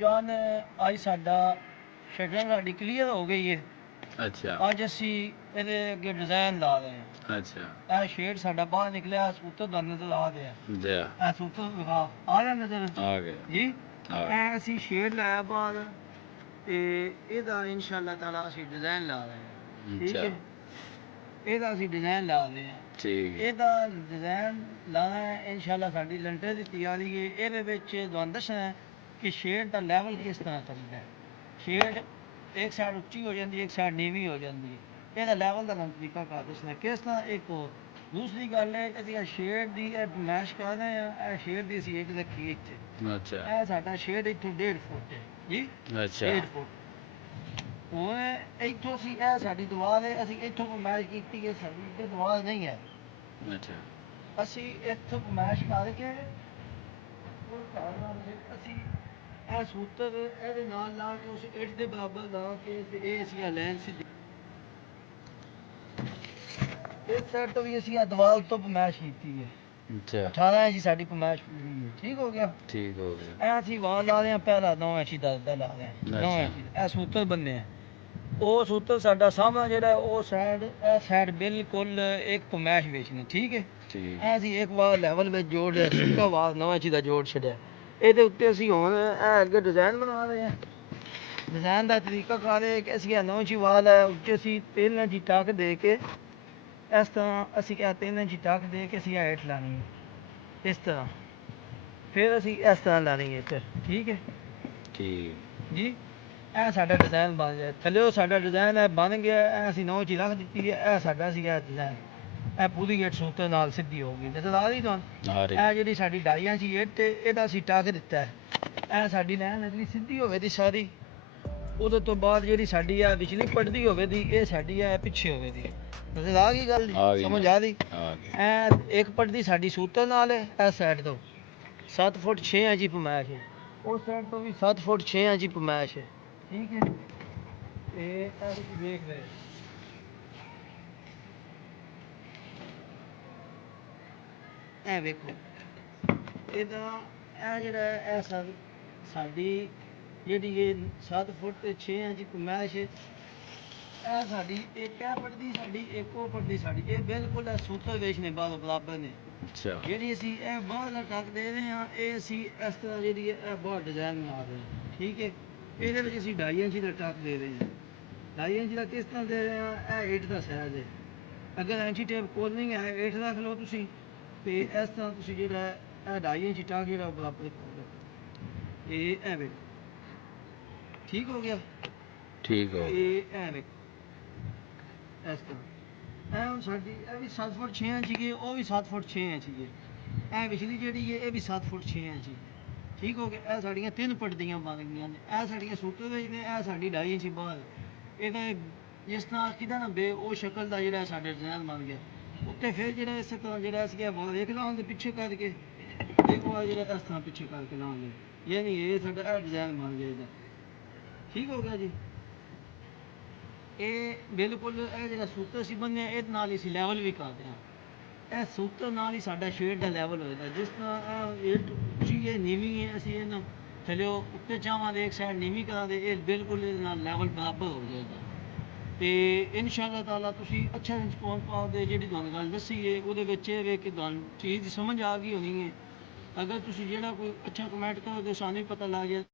ਜਾਨ ਅੱਜ ਸਾਡਾ ਸ਼ਟਲ ਸਾਡੀ ਕਲੀਅਰ ਹੋ ਗਈ ਹੈ। ਅੱਛਾ ਅੱਜ ਅਸੀਂ ਇਹਦੇ ਅੱਗੇ ਡਿਜ਼ਾਈਨ ਲਾ ਰਹੇ ਹਾਂ। ਅੱਛਾ ਇਹ ਸ਼ੇਡ ਸਾਡਾ ਬਾਹਰ ਨਿਕਲਿਆ, ਸੂਤਰ ਦਾ ਨਜ਼ਰ ਆ ਰਿਹਾ। ਜੀ ਇਹ ਸੂਤਰ ਵਿਖਾ ਆ ਰਿਹਾ ਨਜ਼ਰ ਆ ਗਿਆ ਜੀ। ਆ ਗਿਆ। ਇਹ ਅਸੀਂ ਸ਼ੇਡ ਲਾਇਆ ਬਾਹਰ ਤੇ ਇਹਦਾ ਇਨਸ਼ਾਅੱਲਾ ਤਾਲਾ ਅਸੀਂ ਡਿਜ਼ਾਈਨ ਲਾ ਰਹੇ ਹਾਂ। ਠੀਕ ਹੈ, ਇਹਦਾ ਅਸੀਂ ਡਿਜ਼ਾਈਨ ਲਾ ਰਹੇ ਹਾਂ। ਠੀਕ ਹੈ ਇਹਦਾ ਡਿਜ਼ਾਈਨ ਲਾਣਾ ਹੈ ਇਨਸ਼ਾਅੱਲਾ। ਸਾਡੀ ਲੰਟਰ ਦੀ ਤਿਆਰੀ ਹੈ। ਇਹਦੇ ਵਿੱਚ ਤੁਹਾਨੂੰ ਦੱਸਣਾ ਹੈ ਕਿ ਸ਼ੇਡ ਦਾ ਲੈਵਲ ਕਿਸ ਤਰ੍ਹਾਂ ਚੱਲਦਾ ਹੈ। ਸ਼ੇਡ ਇੱਕ ਸਾਈਡ ਉੱਚੀ ਹੋ ਜਾਂਦੀ ਹੈ, ਇੱਕ ਸਾਈਡ ਨੀਵੀਂ ਹੋ ਜਾਂਦੀ ਹੈ। ਇਹਦਾ ਲੈਵਲ ਦਾ ਤੁਹਾਨੂੰ ਤਰੀਕਾ ਕਰ ਦੱਸਣਾ ਕਿਸ ਤਰ੍ਹਾਂ। ਇੱਕ ਹੋਰ ਦੂਸਰੀ ਗੱਲ ਹੈ, ਅਸੀਂ ਸ਼ੇਡ ਦੀ ਮੈਸ਼ ਕਰ ਰਹੇ ਹਾਂ। ਇਹ ਸ਼ੇਡ ਦੀ ਅਸੀਂ ਇੱਕ ਰੱਖੀ ਇੱਥੇ। ਅੱਛਾ ਇਹ ਸਾਡਾ ਸ਼ੇਡ ਇੱਥੋਂ 1.5 ਫੁੱਟ ਹੈ ਜੀ। ਅੱਛਾ 1.5 ਫੁੱਟ। ਹੁਣ ਇੱਥੋਂ ਅਸੀਂ ਇਹ ਸਾਡੀ ਦੀਵਾਰ ਹੈ, ਅਸੀਂ ਇੱਥੋਂ ਮੈਸ਼ ਕੀਤੀ ਹੈ। ਸਾਡੀ ਇੱਥੇ ਦੀਵਾਰ ਨਹੀਂ ਹੈ। ਅੱਛਾ ਅਸੀਂ ਇੱਥੋਂ ਮੈਸ਼ ਕਰਕੇ ਅਸੀਂ ਇਹ ਸੂਤਰ ਇਹਦੇ ਨਾਲ ਲਾ ਕੇ ਉਸ ਇੱਟ ਦੇ ਬਰਾਬਰ ਲਾ ਕੇ ਤੇ ਇਹ ਅਸੀਂ ਲਾਈਨ ਸਿੱਧੀ ਇਸ ਸਾਈਡ ਤੋਂ ਵੀ ਅਸੀਂ ਦੀਵਾਰ ਤੋਂ ਮੈਸ਼ ਕੀਤੀ ਹੈ। ਅੱਛਾ 18 ਇੰਚ ਸਾਡੀ ਪਮਾਸ਼ ਪੂਰੀ ਹੈ। ਠੀਕ ਹੋ ਗਿਆ। ਠੀਕ ਹੋ ਗਿਆ। ਇਹ ਅਸੀਂ ਵਾਲ ਲਾ ਰਹੇ ਹਾਂ, ਪਹਿਲਾ 9 ਇੰਚ ਦਾ ਲਾ ਰਹੇ ਹਾਂ। 9 ਇੰਚ ਇਹ ਸੂਤਰ ਬੰਨੇ ਆ। ਉਹ ਸੂਤਰ ਸਾਡਾ ਸਾਹਮਣਾ ਜਿਹੜਾ ਉਹ ਸਾਈਡ, ਇਹ ਸਾਈਡ ਬਿਲਕੁਲ ਇੱਕ ਪਮਾਸ਼ ਵਿੱਚ ਨੇ। ਠੀਕ ਹੈ, ਠੀਕ ਇਹ ਅਸੀਂ ਇੱਕ ਵਾਰ ਲੈਵਲ ਵਿੱਚ ਜੋੜ ਲਿਆ, ਸੁੱਕਾ ਵਾਲ 9 ਇੰਚ ਦਾ ਜੋੜ ਛੱਡਿਆ। ਇਹਦੇ ਉੱਤੇ ਅਸੀਂ ਹੁਣ ਇਹ ਅੱਗੇ ਡਿਜ਼ਾਈਨ ਬਣਾ ਰਹੇ ਹਾਂ। ਡਿਜ਼ਾਈਨ ਦਾ ਤਰੀਕਾ ਕਰ ਰਹੇ ਕਿ ਅਸੀਂ ਇਹ 9 ਇੰਚ ਵਾਲ ਹੈ, ਉੱਤੇ ਅਸੀਂ 3 ਇੰਚ ਟੱਕ ਦੇ ਕੇ ਇਸ ਤਰ੍ਹਾਂ ਅਸੀਂ ਇਹ 3 ਇੰਚ ਟੱਕ ਦੇ ਕੇ ਅਸੀਂ ਹੇਠ ਲਾਣੀ ਹੈ ਇਸ ਤਰ੍ਹਾਂ। ਫਿਰ ਅਸੀਂ ਇਸ ਤਰ੍ਹਾਂ ਲਾਣੀ ਹੈ ਫਿਰ। ਠੀਕ ਹੈ ਠੀਕ ਜੀ। ਇਹ ਸਾਡਾ ਡਿਜ਼ਾਈਨ ਬਣ ਗਿਆ। ਥੱਲੇ ਸਾਡਾ ਡਿਜ਼ਾਈਨ ਹੈ ਬਣ ਗਿਆ। ਇਹ ਅਸੀਂ 9 ਇੰਚ ਰੱਖ ਦਿੱਤੀ ਹੈ। ਇਹ ਸਾਡਾ ਸੀਗਾ ਡਿਜ਼ਾਈਨ। ਇਹ ਪੂਰੀ ਇੱਟ ਸੂਤਰ ਨਾਲ ਸਿੱਧੀ ਹੋ ਗਈ। ਨਜ਼ਰ ਆ ਰਹੀ ਤੁਹਾਨੂੰ? ਆ ਰਹੀ। ਇਹ ਜਿਹੜੀ ਸਾਡੀ ਡਾਈਆਂ ਸੀ ਇੱਟ ਤੇ ਇਹਦਾ ਅਸੀਂ ਟੱਕ ਦਿੱਤਾ ਹੈ। ਇਹ ਸਾਡੀ ਲਾਈਨ ਜਿਹੜੀ ਸਿੱਧੀ ਹੋਵੇ ਦੀ ਸਾਰੀ। ਉਹਦੇ ਤੋਂ ਬਾਅਦ ਜਿਹੜੀ ਸਾਡੀ ਆ ਵਿਚਲੀ ਪੜਦੀ ਹੋਵੇ ਦੀ, ਇਹ ਸਾਡੀ ਆ ਪਿੱਛੇ ਹੋਵੇ ਦੀ। ਨਜ਼ਰ ਆ ਗਈ ਗੱਲ? ਸਮਝ ਆ ਰਹੀ? ਇਹ ਇੱਕ ਪੜਦੀ ਸਾਡੀ ਸੂਤਰ ਨਾਲ ਹੈ। ਇਸ ਸਾਈਡ ਤੋਂ 7 ਫੁੱਟ 6 ਇੰਚ ਪਮਾਸ਼ ਹੈ। ਉਸ ਸਾਈਡ ਤੋਂ ਵੀ 7 ਫੁੱਟ 6 ਇੰਚ ਪਮਾਸ਼ ਹੈ। ਠੀਕ ਹੈ, ਤੇ ਇਹ ਤੁਸੀਂ ਵੇਖ ਰਹੇ ਇਹ ਵੇਖੋ ਇਹਦਾ ਇਹ ਜਿਹੜਾ ਇਹ ਸਾਡੀ ਜਿਹੜੀ ਇਹ 7 ਫੁੱਟ ਤੇ 6 ਇੰਚ ਪਮਾਸ਼ ਹੈ। ਇਹ ਸਾਡੀ ਇੱਕ ਇਹ ਪੜਦੀ ਸਾਡੀ, ਇੱਕ ਉਹ ਪੜਦੀ ਸਾਡੀ। ਇਹ ਬਿਲਕੁਲ ਸੂਤਰ ਵੇਚ ਨੇ ਬਾਹਰੋਂ ਬਰਾਬਰ ਨੇ। ਅੱਛਾ ਜਿਹੜੀ ਅਸੀਂ ਇਹ ਬਾਹਰ ਟੱਕ ਦੇ ਰਹੇ ਹਾਂ, ਇਹ ਅਸੀਂ ਇਸ ਤਰ੍ਹਾਂ ਜਿਹੜੀ ਹੈ ਇਹ ਬਾਹਰ ਡਿਜ਼ਾਈਨ ਬਣਾ ਰਹੇ ਹਾਂ। ਠੀਕ ਹੈ, ਇਹਦੇ ਵਿੱਚ ਅਸੀਂ 2.5 ਇੰਚ ਦਾ ਟੱਕ ਦੇ ਰਹੇ ਹਾਂ। 2.5 ਇੰਚ ਦਾ ਕਿਸ ਤਰ੍ਹਾਂ ਦੇ ਰਹੇ ਹਾਂ? ਇਹ ਇੱਟ ਦਾ ਸਾਈਜ਼ ਹੈ। ਅਗਰ ਐਂਚੀ ਟੇਪ ਕੋਲ ਨਹੀਂ ਹੈ, ਇੱਟ ਰੱਖ ਲਓ ਤੁਸੀਂ, ਤੇ ਇਸ ਤਰ੍ਹਾਂ ਤੁਸੀਂ ਜਿਹੜਾ ਇਹ 2.5 ਇੰਚ ਟੱਕ ਜਿਹੜਾ ਬਰਾਬਰ ਕਰ ਲਓ। ਇਹ ਵੇਖੋ ਠੀਕ ਹੋ ਗਿਆ। ਠੀਕ ਹੋ ਇਹ ਵੇਖੋ ਇਸ ਤਰ੍ਹਾਂ। ਇਹ ਹੁਣ ਸਾਡੀ ਇਹ ਵੀ 7 ਫੁੱਟ 6 ਇੰਚ ਹੈ, ਉਹ ਵੀ 7 ਫੁੱਟ 6 ਇੰਚ ਹੈ। ਇਹ ਵਿਚਲੀ ਜਿਹੜੀ ਹੈ ਇਹ ਵੀ 7 ਫੁੱਟ 6 ਇੰਚ ਹੈ। ਠੀਕ ਹੋ ਗਿਆ। ਇਹ ਸਾਡੀਆਂ 3 ਪੜਦੀਆਂ ਬਣ ਗਈਆਂ ਨੇ। ਇਹ ਸਾਡੀਆਂ ਸੂਤਰ ਵਿੱਚ ਨੇ। ਇਹ ਸਾਡੀ 2.5 ਇੰਚ ਬਾਹਰ। ਇਹਦਾ ਜਿਸ ਤਰ੍ਹਾਂ ਕਿਦਾ ਨਾ ਬੇ ਉਹ ਸ਼ਕਲ ਦਾ ਜਿਹੜਾ ਸਾਡਾ ਡਿਜ਼ਾਈਨ ਬਣ ਗਿਆ। ਉੱਤੇ ਫਿਰ ਜਿਹੜਾ ਇਸ ਤਰ੍ਹਾਂ ਜਿਹੜਾ ਅਸੀਂ ਵੇਖ ਲਾਂਗੇ ਪਿੱਛੇ ਕਰਕੇ, ਤੇ ਉਹ ਜਿਹੜਾ ਇਸ ਤਰ੍ਹਾਂ ਪਿੱਛੇ ਕਰਕੇ ਲਾਂਗੇ। ਯਾਨੀ ਇਹ ਸਾਡਾ ਇਹ ਡਿਜ਼ਾਈਨ ਬਣ ਗਿਆ ਇਹਦਾ। ਠੀਕ ਹੋ ਗਿਆ ਜੀ। ਇਹ ਬਿਲਕੁਲ ਇਹ ਜਿਹੜਾ ਸੂਤਰ ਅਸੀਂ ਬੰਨਿਆ ਇਹਦੇ ਨਾਲ ਹੀ ਅਸੀਂ ਲੈਵਲ ਵੀ ਕਰਦੇ ਹਾਂ। ਇਹ ਸੂਤਰ ਨਾਲ ਹੀ ਸਾਡਾ ਸ਼ੇਡ ਦਾ ਲੈਵਲ ਹੋਏਗਾ। ਜਿਸ ਤਰ੍ਹਾਂ ਇੱਟ ਉੱਚੀ ਹੈ ਨੀਵੀਂ ਹੈ, ਅਸੀਂ ਇਹਨਾਂ ਥੱਲੇ ਉੱਤੇ ਚਾਵਾਂਗੇ ਇੱਕ ਸਾਈਡ ਨੀਵੀਂ ਕਰਾਂਗੇ, ਇਹ ਬਿਲਕੁਲ ਇਹਦੇ ਨਾਲ ਲੈਵਲ ਬਰਾਬਰ ਹੋ ਜਾਏਗਾ। ਤੇ ਇਨਸ਼ਾਅੱਲਾ ਤਾਲਾ ਤੁਸੀਂ ਅੱਛਾ ਰਿਸਪੌਂਸ ਪਾਓਗੇ। ਜਿਹੜੀ ਤੁਹਾਨੂੰ ਗੱਲ ਦੱਸੀ ਹੈ ਉਹਦੇ ਵਿੱਚ ਇਹ ਵੇਖ ਕੇ ਤੁਹਾਨੂੰ ਚੀਜ਼ ਦੀ ਸਮਝ ਆ ਗਈ ਹੋਣੀ ਹੈ। ਅਗਰ ਤੁਸੀਂ ਜਿਹੜਾ ਕੋਈ ਅੱਛਾ ਕਮੈਂਟ ਕਰੋਗੇ ਸਾਨੂੰ ਵੀ ਪਤਾ ਲੱਗ ਜਾਏ।